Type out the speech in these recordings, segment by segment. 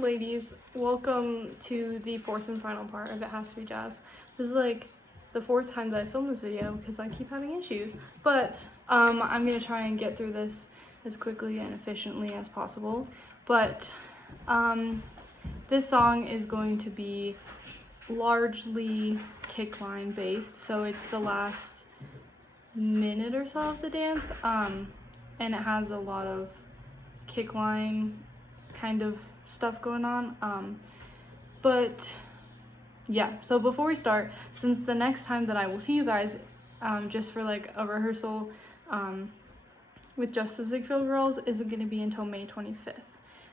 ladies, welcome to the fourth and final part of It Has to Be Jazz. This is like the fourth time that I filmed this video because I keep having issues, but I'm gonna try and get through this as quickly and efficiently as possible. But this song is going to be largely kick line based, so it's the last minute or so of the dance, and it has a lot of kick line kind of stuff going on, but yeah, so before we start, since the next time that I will see you guys, just for like a rehearsal with just the Ziegfeld Girls isn't going to be until May 25th.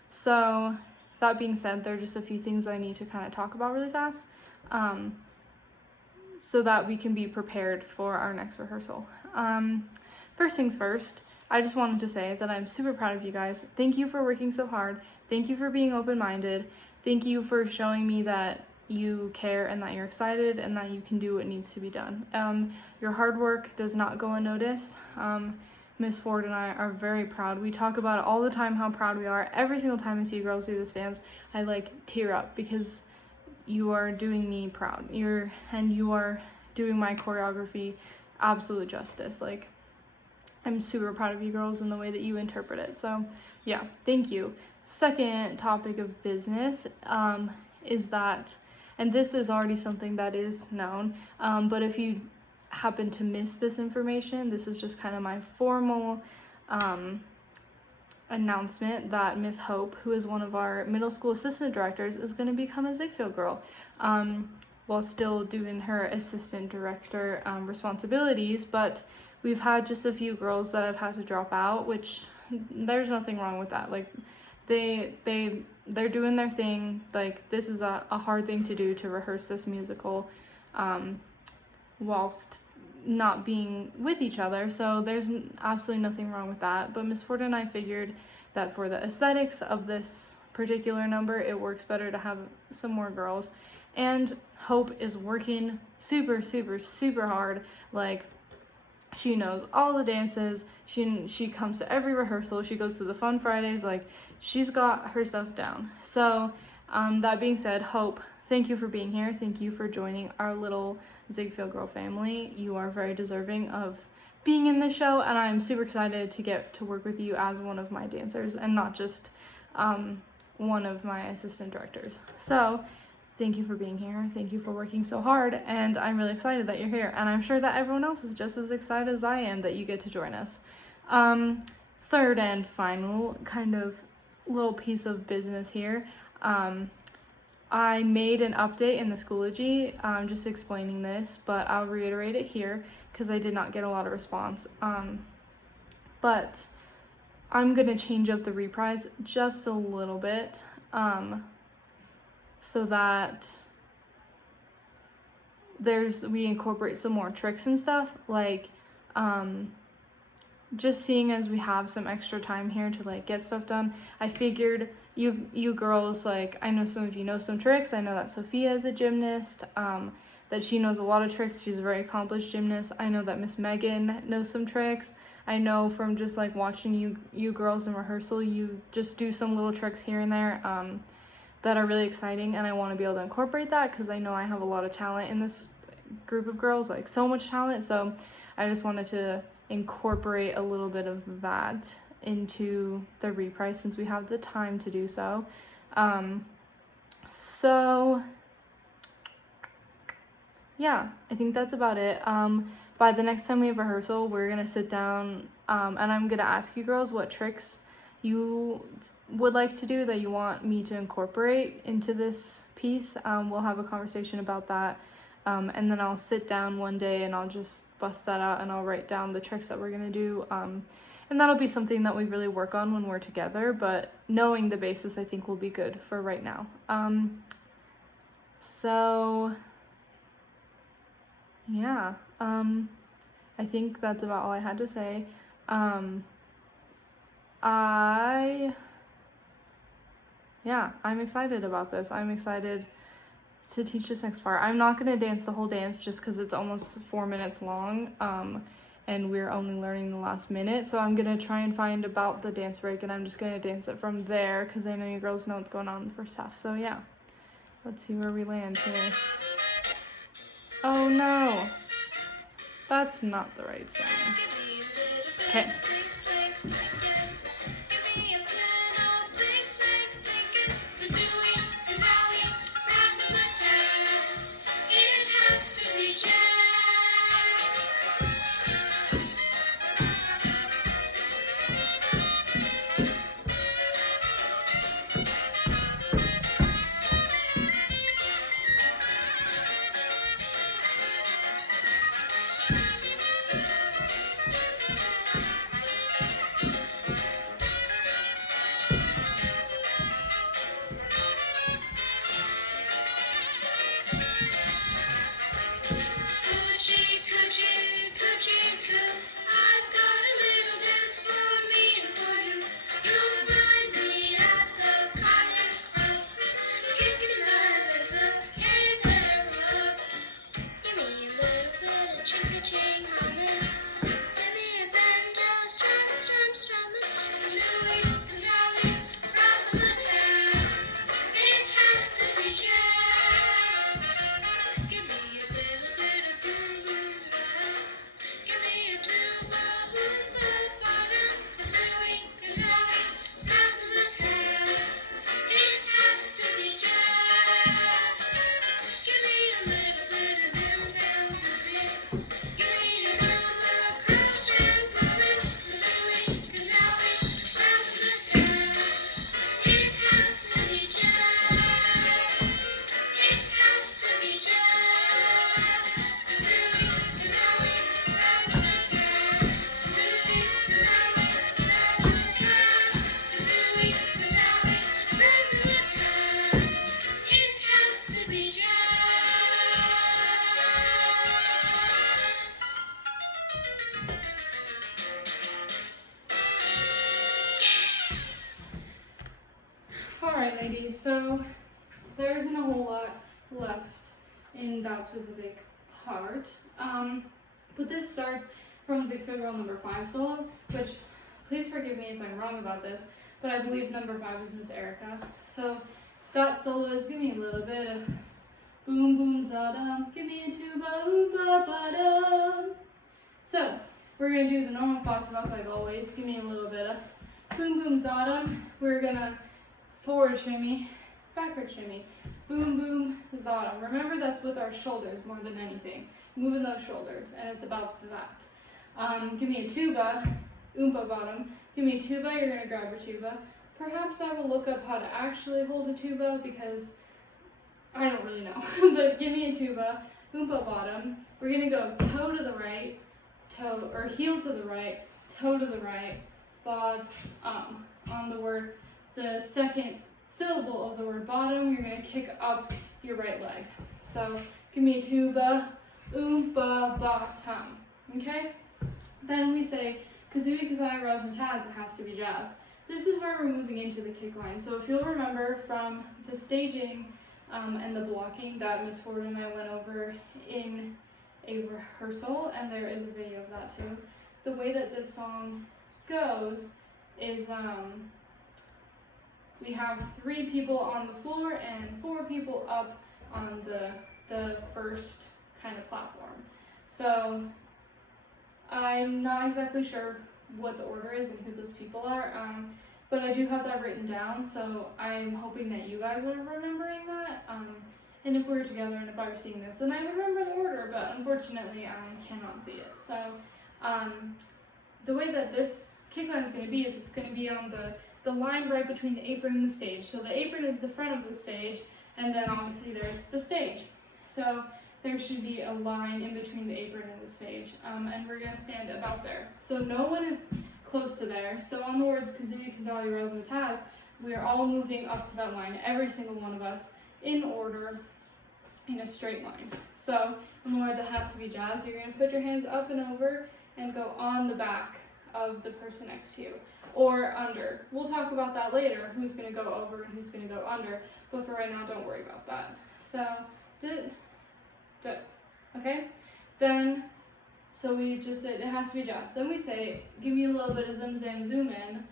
So that being said, there are just a few things I need to kind of talk about really fast, so that we can be prepared for our next rehearsal. First things first, I just wanted to say that I'm super proud of you guys. Thank you for working so hard. Thank you for being open-minded. Thank you for showing me that you care and that you're excited and that you can do what needs to be done. Your hard work does not go unnoticed. Miss Ford and I are very proud. We talk about it all the time, how proud we are. Every single time I see girls do this dance, I like tear up because you are doing me proud. You are doing my choreography absolute justice. Like, I'm super proud of you girls and the way that you interpret it. So yeah, thank you. Second topic of business is that, and this is already something that is known, but if you happen to miss this information, this is just kind of my formal announcement that Miss Hope, who is one of our middle school assistant directors, is going to become a Ziegfeld girl, while still doing her assistant director responsibilities. But we've had just a few girls that have had to drop out, which there's nothing wrong with that. Like, they're doing their thing. Like, this is a hard thing to do, to rehearse this musical whilst not being with each other, so there's absolutely nothing wrong with that. But Miss Ford and I figured that for the aesthetics of this particular number, it works better to have some more girls. And Hope is working super hard. Like, she knows all the dances, she comes to every rehearsal, she goes to the Fun Fridays, like, she's got her stuff down. So that being said, Hope, thank you for being here. Thank you for joining our little Ziegfeld Girl family. You are very deserving of being in this show, and I'm super excited to get to work with you as one of my dancers and not just one of my assistant directors. So thank you for being here. Thank you for working so hard, and I'm really excited that you're here, and I'm sure that everyone else is just as excited as I am that you get to join us. Third and final kind of little piece of business here. I made an update in the Schoology, just explaining this, but I'll reiterate it here because I did not get a lot of response. But I'm going to change up the reprise just a little bit, so that we incorporate some more tricks and stuff. Like, just seeing as we have some extra time here to like get stuff done, I figured you girls, like, I know some of you know some tricks. I know that Sophia is a gymnast, that she knows a lot of tricks. She's a very accomplished gymnast. I know that Miss Megan knows some tricks. I know from just like watching you girls in rehearsal, you just do some little tricks here and there that are really exciting, and I want to be able to incorporate that because I know I have a lot of talent in this group of girls, like so much talent. So I just wanted to incorporate a little bit of that into the reprise since we have the time to do so. So yeah, I think that's about it. By the next time we have rehearsal, we're gonna sit down, and I'm gonna ask you girls what tricks you would like to do that you want me to incorporate into this piece. We'll have a conversation about that, and then I'll sit down one day and I'll just bust that out and I'll write down the tricks that we're gonna do, and that'll be something that we really work on when we're together, but knowing the basis I think will be good for right now. So yeah, I think that's about all I had to say. I'm excited about this. I'm excited to teach this next part. I'm not going to dance the whole dance just because it's almost 4 minutes long, and we're only learning the last minute. So I'm gonna try and find about the dance break, and I'm just gonna dance it from there because I know you girls know what's going on in the first half. So yeah, let's see where we land here. Oh no, that's not the right song. Okay. Alright ladies, so there isn't a whole lot left in that specific part, but this starts from Ziegfeld number 5 solo, which, please forgive me if I'm wrong about this, but I believe number 5 is Miss Erica. So that solo is, give me a little bit of boom boom za-dum, give me a tuba oompa ba-dum. So we're going to do the normal foxtrot like always, give me a little bit of boom boom za-dum. We're going to forward shimmy, backward shimmy, boom boom za-dum. Remember, that's with our shoulders more than anything, moving those shoulders, and it's about that. Give me a tuba, oompa bottom. Give me a tuba, you're gonna grab your tuba. Perhaps I will look up how to actually hold a tuba because I don't really know. But give me a tuba, oompa bottom. We're gonna go toe to the right, toe, or heel to the right, toe to the right, bod, on the word, the second syllable of the word bottom, you're going to kick up your right leg. So give me a tuba, oompa, bottom. Okay? Then we say kazooie, kazai, razzmatazz, it has to be jazz. This is where we're moving into the kick line. So if you'll remember from the staging and the blocking that Miss Ford and I went over in a rehearsal, and there is a video of that too, the way that this song goes is we have 3 people on the floor and 4 people up on the first kind of platform. So I'm not exactly sure what the order is and who those people are, but I do have that written down, so I'm hoping that you guys are remembering that. And if we were together and if I were seeing this, then I would remember the order, but unfortunately I cannot see it. So the way that this kick line is going to be is it's going to be on the line right between the apron and the stage. So the apron is the front of the stage, and then obviously there's the stage. So there should be a line in between the apron and the stage, and we're going to stand about there. So no one is close to there. So on the words kazooie, kazali, razzmatazz, we are all moving up to that line, every single one of us, in order, in a straight line. So on the words it has to be jazz, you're going to put your hands up and over and go on the back of the person next to you, or under. We'll talk about that later, who's going to go over and who's going to go under, but for right now, don't worry about that. So, okay? Then So we just said it has to be jazz. Then we say, give me a little bit of zim zam zoom in.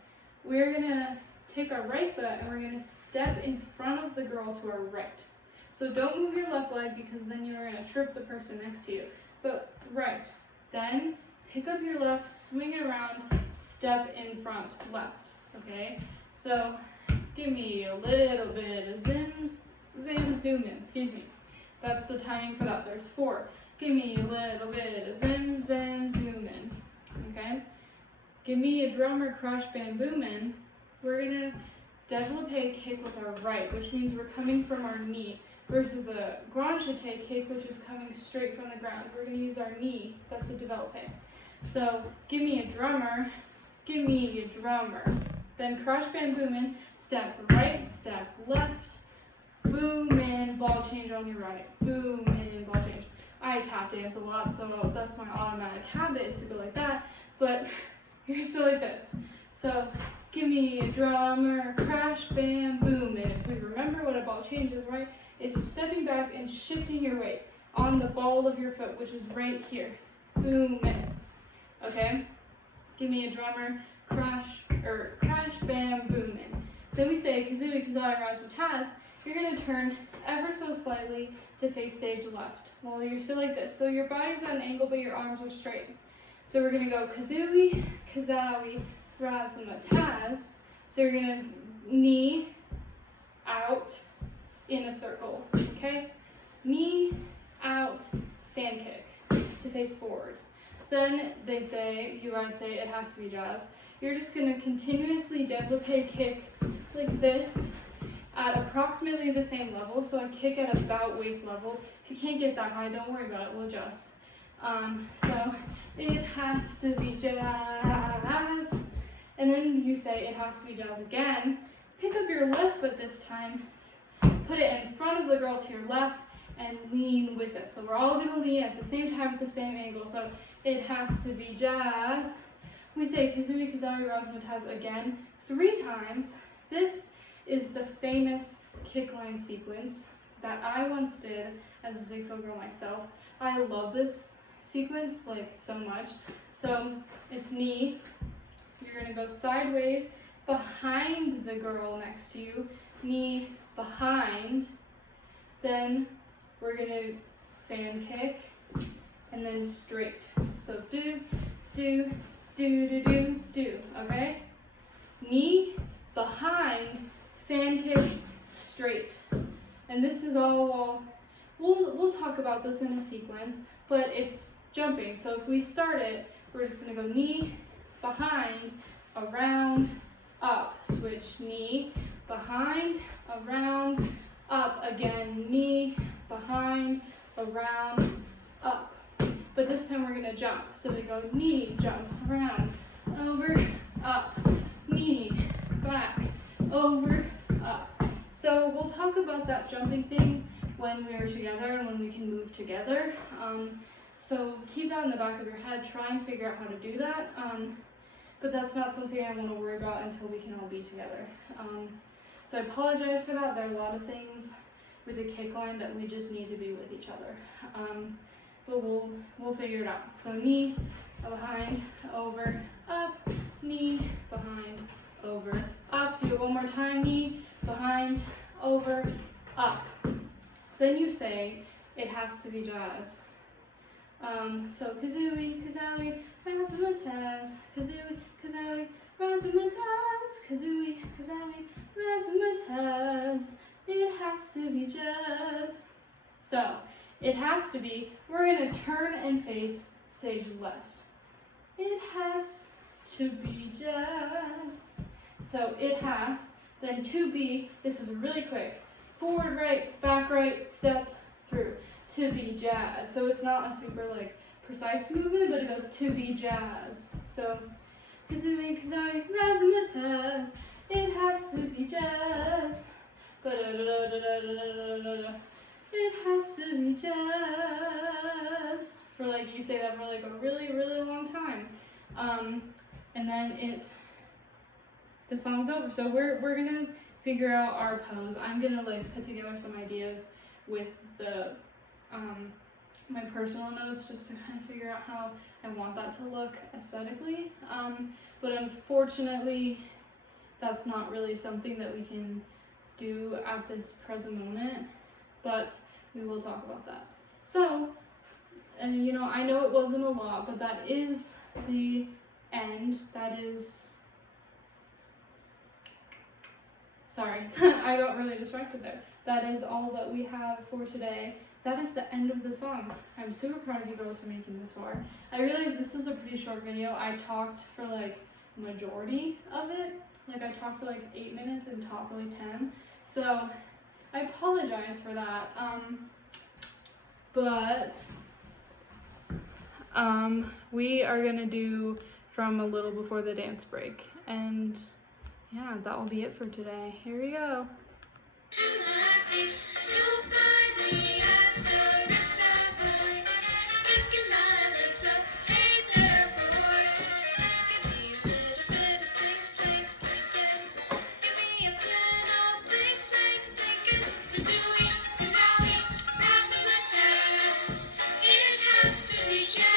We're gonna take our right foot and we're gonna step in front of the girl to our right. So don't move your left leg because then you're gonna trip the person next to you. But right. Then pick up your left, swing it around, step in front, left. Okay? So give me a little bit of zim zoom in, excuse me. That's the timing for that. There's 4. Give me a little bit of zim zoom in. Okay? Give me a drummer crash bam boom in. We're gonna développé kick with our right, which means we're coming from our knee, versus a grand jeté kick, which is coming straight from the ground. We're gonna use our knee. That's a développé. So give me a drummer, give me a drummer. Then crash bam boom in, step right, step left, boom in, ball change on your right, boom in, ball change. I tap dance a lot, so that's my automatic habit is to go like that, but you're still like this. So give me a drummer, crash, bam, boom. And if we remember what a ball change is, right, is you're stepping back and shifting your weight on the ball of your foot, which is right here. Boom in. Okay? Give me a drummer, crash, bam, boom in. Then we say kazooie, kazai, razzmatazz. You're gonna turn ever so slightly to face stage left. Well, you're still like this. So your body's at an angle, but your arms are straight. So we're gonna go kazooie, kazowie, razzmatazz. So you're gonna knee out in a circle, okay? Knee out, fan kick to face forward. Then they say, you guys say it has to be jazz. You're just gonna continuously développé kick like this at approximately the same level. So I kick at about waist level. If you can't get that high, don't worry about it, we'll adjust. So it has to be jazz. And then you say it has to be jazz again. Pick up your left foot this time, put it in front of the girl to your left, and lean with it. So we're all gonna lean at the same time at the same angle. So it has to be jazz. We say kazooie, kazowie, razzmatazz again 3 times. This is the famous kick line sequence that I once did as a Ziegfeld girl myself. I love this sequence like so much. So it's knee. You're gonna go sideways behind the girl next to you, knee behind. Then we're gonna fan kick and then straight. So do, okay? Knee behind, fan kick, straight. And this is all, we'll talk about this in a sequence, but it's jumping. So if we start it, we're just gonna go knee, behind, around, up. Switch knee, behind, around, up. Again, knee, behind, around, up. But this time we're gonna jump. So we go knee, jump, around, over, up, knee, back, over, up. So we'll talk about that jumping thing when we are together and when we can move together. So keep that in the back of your head. Try and figure out how to do that. But that's not something I want to worry about until we can all be together. So I apologize for that. There are a lot of things with the kick line that we just need to be with each other. But we'll figure it out. So knee, behind, over, up, knee, behind, over, up. Do it one more time. Knee, behind, over, up. Then you say it has to be jazz. So kazooie, kazowie, razzmatazz, kazooie, kazowie, razzmatazz, kazooie, kazowie, razzmatazz. It has to be jazz. So it has to be, we're gonna turn and face stage left. It has to be jazz. So it has, then to be, this is really quick. Forward right, back right, step through. To be jazz. So it's not a super like precise movement, but it goes to be jazz. So kazooie, kazowie, razzmatazz. It has to be jazz. It has to be jazz. For like you say that for like a really, really long time. And then the song's over. So we're gonna figure out our pose. I'm gonna like put together some ideas with the my personal notes just to kind of figure out how I want that to look aesthetically. But unfortunately, that's not really something that we can do at this present moment, but we will talk about that. So, and you know, I know it wasn't a lot, but that is the end. That is, sorry, I got really distracted there. That is all that we have for today. That is the end of the song. I'm super proud of you girls for making this far. I realize this is a pretty short video. I talked for like majority of it. Like I talked for like 8 minutes and talked for like 10. So I apologize for that. But we are gonna do From a Little Before the Dance Break. And yeah, that will be it for today. Here we go. You'll find me at the Red Savoy, kicking my legs up. Hey there, boy. Give me a little bit of sink, sink, sinking. Give me a piano, blink, blink, blinking. Kazooie, kazowie, razzmatazz. It has to be jazz.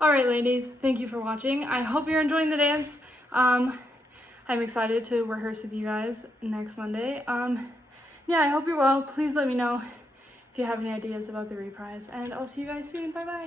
Alright ladies, thank you for watching. I hope you're enjoying the dance. I'm excited to rehearse with you guys next Monday. Yeah, I hope you're well. Please let me know if you have any ideas about the reprise, and I'll see you guys soon. Bye bye.